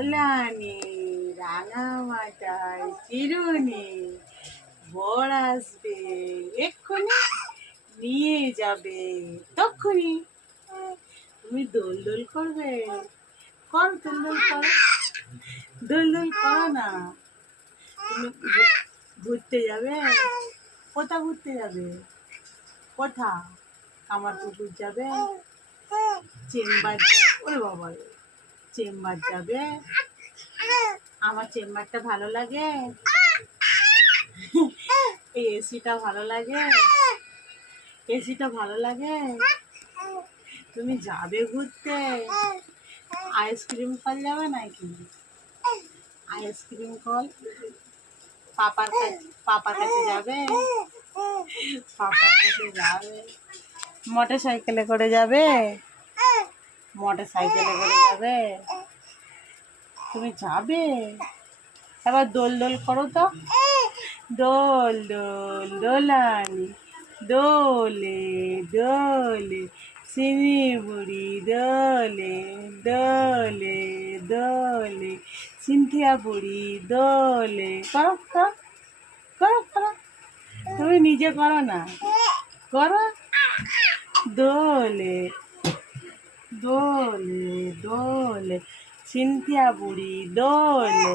দোলানি রাঙামাটায় চিরুনি বর আসবে এক্ষুনি নিয়ে যাবে তক্ষুনি। তুমি দোল দোল করবে, কর দোল দোল করো, দোল দোল করো না। তুমি ঘুরতে যাবে, কোথা ঘুরতে যাবে, কোথা? আমার পুকুর যাবে, চেম্বার যাবে, ওরে বাবা রে, চেম্বার যাবে। আমার চেম্বারটা ভালো লাগে, এই এসিটা ভালো লাগে, এসিটা ভালো লাগে। তুমি যাবে ঘুরতে, আইসক্রিম কল যাবে নাকি? আইসক্রিম কল পাপার কাছে যাবে, পাপার কাছে যাবে। মোটর সাইকেলে করে যাবে, মোটর সাইকেলে করে যাবে। তুমি যাবে, এবার দোল দোল করো তো, দোল দোল দোলানি দোলে দোলে চিনি বুড়ি দোলে দোলে দোলে সিনথিয়া বুড়ি দোলে। করো করো করো করো, তুমি নিজে করো না, করো। দোলে দোলে দোলে সিনথিয়া বুড়ি দোলে।